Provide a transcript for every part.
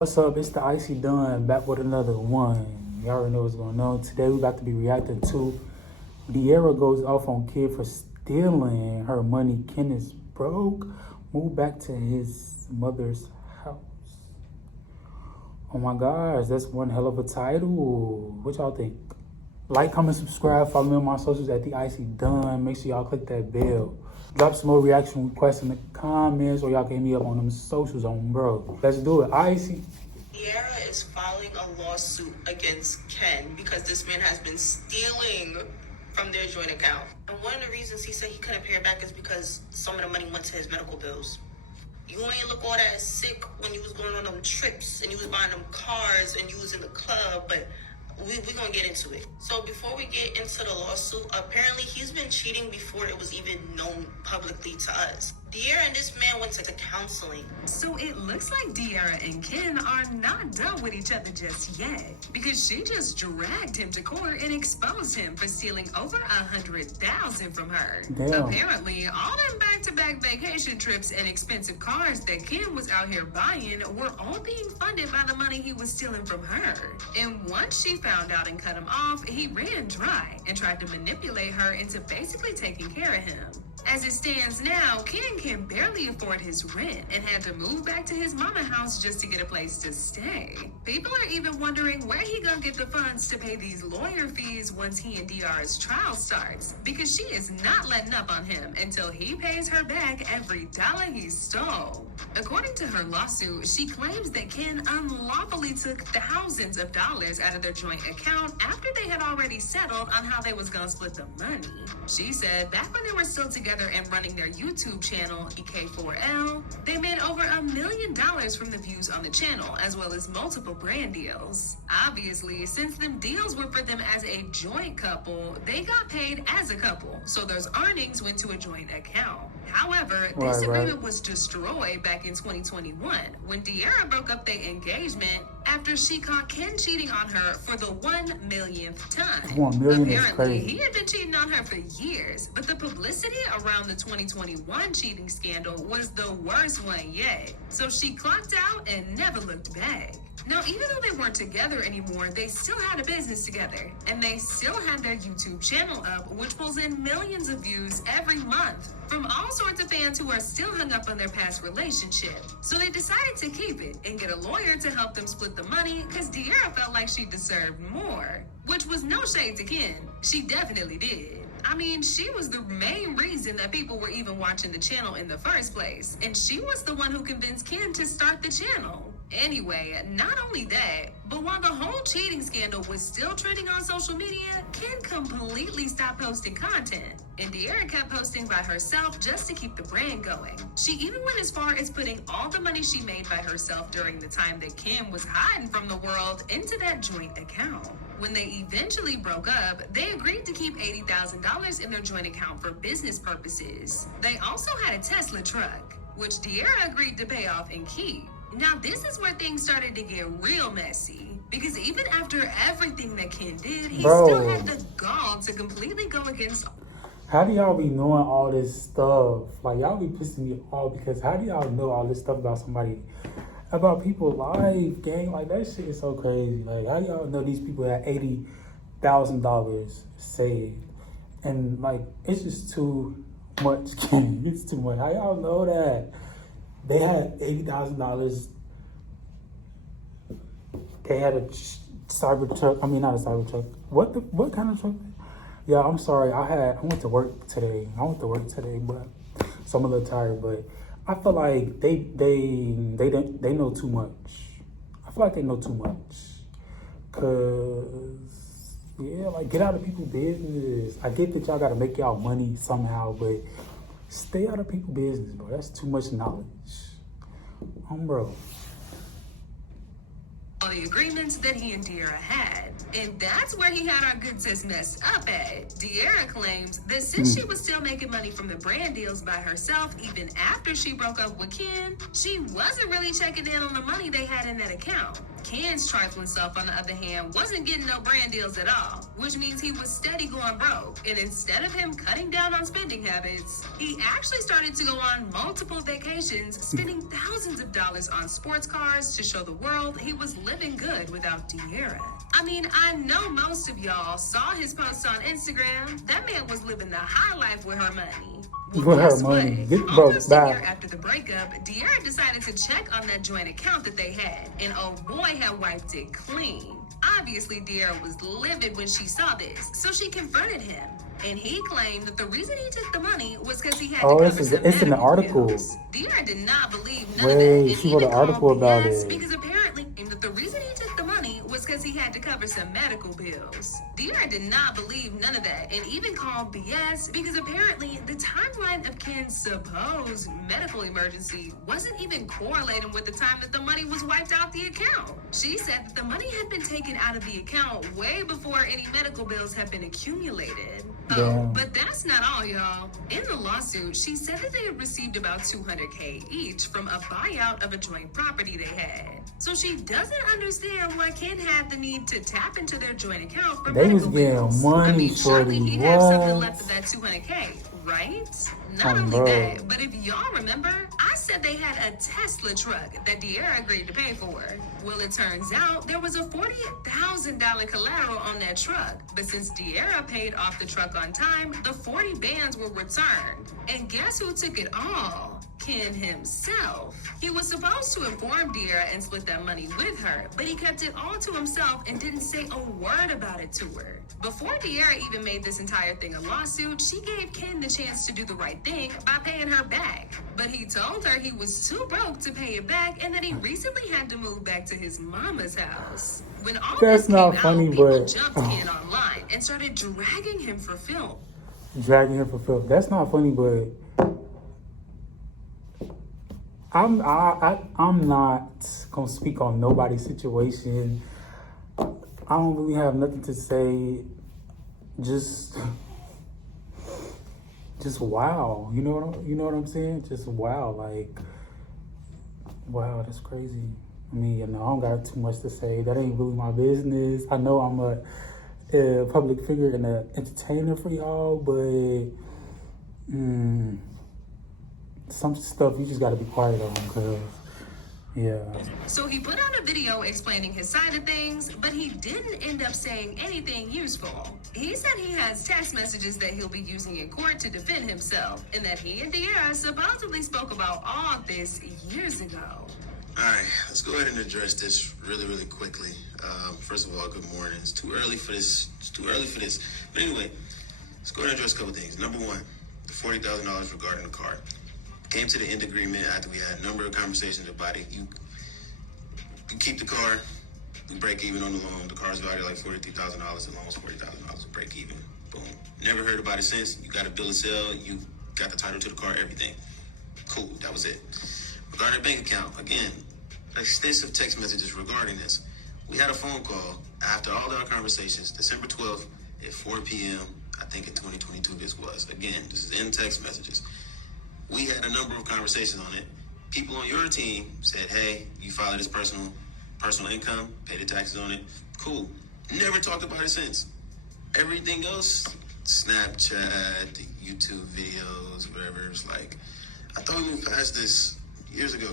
What's up? It's the Icyy done back with another one. Y'all already know what's going on. Today we about to be reacting to De'Ara goes off on kid for stealing her money. Ken is broke. Move back to his mother's house. Oh my gosh, that's one hell of a title. What y'all think? Like, comment, subscribe, follow me on my socials at the Icyy done. Make sure y'all click that bell. Drop some more reaction requests in the comments, or y'all can hit me up on them socials on bro. Let's do it. Icyy. De'Ara is filing a lawsuit against Ken because this man has been stealing from their joint account. And one of the reasons he said he couldn't pay her back is because some of the money went to his medical bills. You ain't look all that sick when you was going on them trips and you was buying them cars and you was in the club, but we're gonna get into it. So before we get into the lawsuit, apparently he's been cheating before it was even known publicly to us. De'Ara and this man went to the counseling. So it looks like De'Ara and Ken are not done with each other just yet, because she just dragged him to court and exposed him for stealing over $100,000 from her. Damn. Apparently, all them back-to-back vacation trips and expensive cars that Ken was out here buying were all being funded by the money he was stealing from her. And once she found out and cut him off, he ran dry and tried to manipulate her into basically taking care of him. As it stands now, Ken can barely afford his rent and had to move back to his mama house just to get a place to stay. People are even wondering where he gonna get the funds to pay these lawyer fees once he and De'Ara's trial starts, because she is not letting up on him until he pays her back every dollar he stole. According to her lawsuit, she claims that Ken unlawfully took thousands of dollars out of their joint account after they had already settled on how they was gonna split the money. She said back when they were still together and running their YouTube channel, DK4L, they made over $1 million from the views on the channel, as well as multiple brand deals. Obviously, since them deals were for them as a joint couple, they got paid as a couple, so those earnings went to a joint account. However, this agreement was destroyed back in 2021 when De'Ara broke up their engagement after she caught Ken cheating on her for the 1 millionth time. 1 million is Apparently, crazy. he had been cheating on her for years, but the publicity around the 2021 cheating scandal was the worst one yet. So she clocked out and never looked back. Now, even though they weren't together anymore, they still had a business together, and they still had their YouTube channel up, which pulls in millions of views every month from all sorts of fans who are still hung up on their past relationship. So they decided to keep it and get a lawyer to help them split the money, because De'Ara felt like she deserved more, which was no shade to Ken. She definitely did. I mean, she was the main reason that people were even watching the channel in the first place, and she was the one who convinced Ken to start the channel. Anyway, not only that, but while the whole cheating scandal was still trending on social media, Ken completely stopped posting content, and De'Ara kept posting by herself just to keep the brand going. She even went as far as putting all the money she made by herself during the time that Ken was hiding from the world into that joint account. When they eventually broke up, they agreed to keep $80,000 in their joint account for business purposes. They also had a Tesla truck, which De'Ara agreed to pay off and keep. Now, this is where things started to get real messy, because even after everything that Ken did, he still had the gall to completely go against. How do y'all be knowing all this stuff? Like, y'all be pissing me off, because how do y'all know all this stuff about somebody, about people's life, gang? Like, that shit is so crazy. Like, how do y'all know these people had $80,000 saved? And, like, it's just too much, gang. It's too much. How y'all know that? They had $80,000. They had a cyber truck. I mean, not a cyber truck. What kind of truck? Yeah, I'm sorry. I went to work today. But so I'm a little tired. But I feel like they know too much. I feel like they know too much. Cause yeah, like, get out of people's business. I get that y'all gotta make y'all money somehow, but stay out of people's business, bro. That's too much knowledge. Bro. All the agreements that he and De'Ara had. And that's where he had our good sis messed up at. De'Ara claims that since she was still making money from the brand deals by herself, even after she broke up with Ken, she wasn't really checking in on the money they had in that account. Ken's trifling self, on the other hand, wasn't getting no brand deals at all, which means he was steady going broke. And instead of him cutting down on spending habits, he actually started to go on multiple vacations, spending thousands of dollars on sports cars to show the world he was living good without De'Ara. I mean, I know most of y'all saw his posts on Instagram. That man was living the high life with her money. With her Guess what? money. Get broke Almost a year back. after the breakup, De'Ara decided to check on that joint account that they had, and oh boy, had wiped it clean. Obviously, De'Ara was livid when she saw this, so she confronted him. And he claimed that the reason he took the money was because he had to cover some it's in the medical article. bills. De'Ara did not believe none of Wait, that, and she wrote even an article called about BS it. because apparently that the reason he took the money was because he had to cover some medical bills. De'Ara did not believe none of that, and even called BS because apparently the timeline of Ken's supposed medical emergency wasn't even correlating with the time that the money was wiped out the account. She said that the money had been taken out of the account way before any medical bills had been accumulated. Oh, Damn. but that's not all, y'all. In the lawsuit, she said that they had received about $200K each from a buyout of a joint property they had. So she doesn't understand why Ken had the need to tap into their joint account for They was medical getting bills. money, I mean, surely shorty. he'd have something What? left of that $200K, right? Not Oh, only bro. that, but if y'all remember, I said they had a Tesla truck that De'Ara agreed to pay for. Well, it turns out there was a $40,000 collateral on that truck. But since De'Ara paid off the truck on time, the 40 bands were returned. And guess who took it all? Ken himself. He was supposed to inform De'Ara and split that money with her, but he kept it all to himself and didn't say a word about it to her. Before De'Ara even made this entire thing a lawsuit, she gave Ken the chance to do the right thing by paying her back. But he told her he was too broke to pay it back and that he recently had to move back to his mama's house. When all That's this not came funny, out, people but- jumped Ken online and started dragging him for film. Dragging him for filth. That's not funny, but I'm not gonna speak on nobody's situation. I don't really have nothing to say. Just wow. You know what I'm saying? Just wow. Like, wow, that's crazy. I mean, I don't got too much to say. That ain't really my business. I know I'm a public figure and an entertainer for y'all, but some stuff you just gotta be quiet on, because yeah. So he put out a video explaining his side of things, but he didn't end up saying anything useful. He said he has text messages that he'll be using in court to defend himself, and that he and De'Ara supposedly spoke about all this years ago. All right, let's go ahead and address this really quickly. First of all, good morning. It's too early for this. But anyway, let's go ahead and address a couple things. Number one, the $40,000 regarding the car. Came to the end agreement after we had a number of conversations about it. You keep the car, we break even on the loan. The car's valued like $43,000. The loan's $40,000, break even. Boom. Never heard about it since. You got a bill of sale. You got the title to the car, everything. Cool, that was it. Regarding the bank account, again, extensive text messages regarding this. We had a phone call after all our conversations, December 12th at 4 p.m. I think in 2022 this was. Again, this is in text messages. We had a number of conversations on it. People on your team said, hey, you file this personal income, pay the taxes on it. Cool. Never talked about it since. Everything else, Snapchat, the YouTube videos, whatever, it's like, I thought we moved past this years ago.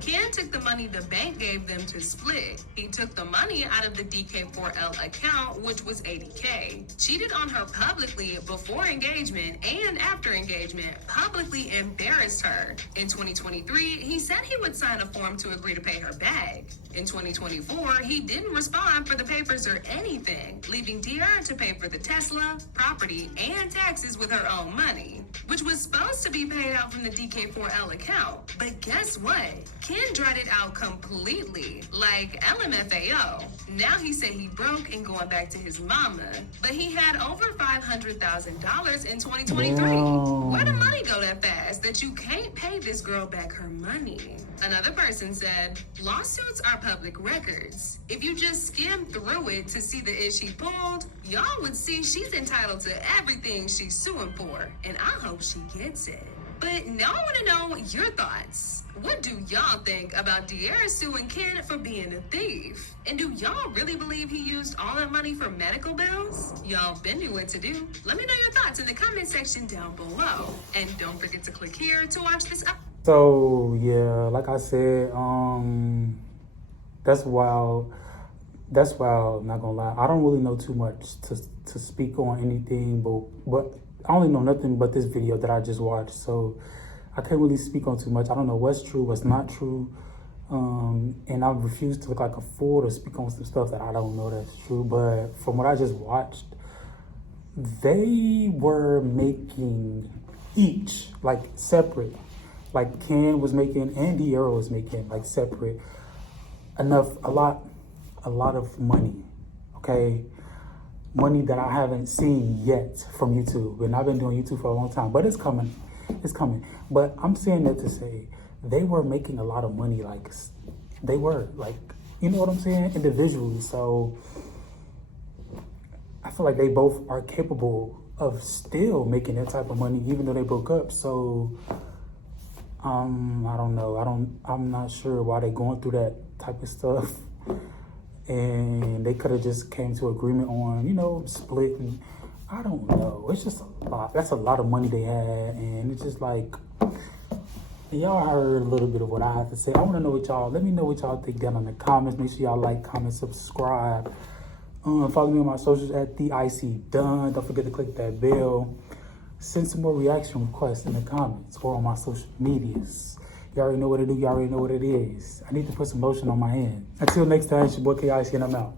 Ken took the money the bank gave them to split. He took the money out of the DK4L account, which was $80K. Cheated on her publicly before engagement and after engagement, publicly embarrassed her. In 2023, he said he would sign a form to agree to pay her back. In 2024, he didn't respond for the papers or anything, leaving De'Ara to pay for the Tesla, property, and taxes with her own money, which was supposed to be paid out from the DK4L account. But guess what? Ken dried it out completely, like LMFAO. Now he said he broke and going back to his mama, but he had over $500,000 in 2023. Wow. Where the money go that fast that you can't pay this girl back her money? Another person said, lawsuits are public records. If you just skim through it to see the ish she pulled, y'all would see she's entitled to everything she's suing for, and I hope she gets it. But now I want to know your thoughts. What do y'all think about De'Ara suing Ken for being a thief? And do y'all really believe he used all that money for medical bills? Y'all been knew what to do. Let me know your thoughts in the comment section down below. And don't forget to click here to watch this up. So yeah, like I said, that's wild. That's wild. Not gonna lie, I don't really know too much to speak on anything, but I only know nothing but this video that I just watched. So I can't really speak on too much. I don't know what's true, what's not true, and I refuse to look like a fool to speak on some stuff that I don't know that's true. But from what I just watched, they were making each like separate. Like Ken was making and De'Ara was making like separate a lot of money, okay? Money that I haven't seen yet from YouTube. And I've been doing YouTube for a long time, but it's coming. It's coming. But I'm saying that to say they were making a lot of money, like they were, like, you know what I'm saying? Individually. So I feel like they both are capable of still making that type of money, even though they broke up. So I don't know. I'm not sure why they're going through that type of stuff. And they could have just came to agreement on, you know, splitting. I don't know. It's just a lot. That's a lot of money they had. And it's just like, y'all heard a little bit of what I have to say. I want to know what y'all, let me know what y'all think down in the comments. Make sure y'all like, comment, subscribe. Follow me on my socials at the Icyy. Don't forget to click that bell. Send some more reaction requests in the comments or on my social medias. You already know what to do. You already know what it is. I need to put some lotion on my hand. Until next time, it's your boy Icyy, and I'm out.